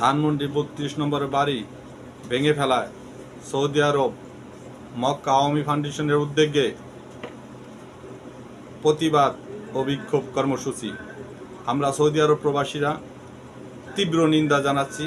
ধানমন্ডি বত্রিশ নম্বরের বাড়ি ভেঙে ফেলায় সৌদি আরব। মক্কা আওয়ামী ফাউন্ডেশনের উদ্যোগে প্রতিবাদ ও বিক্ষোভ কর্মসূচি। আমরা সৌদি আরব প্রবাসীরা তীব্র নিন্দা জানাচ্ছি।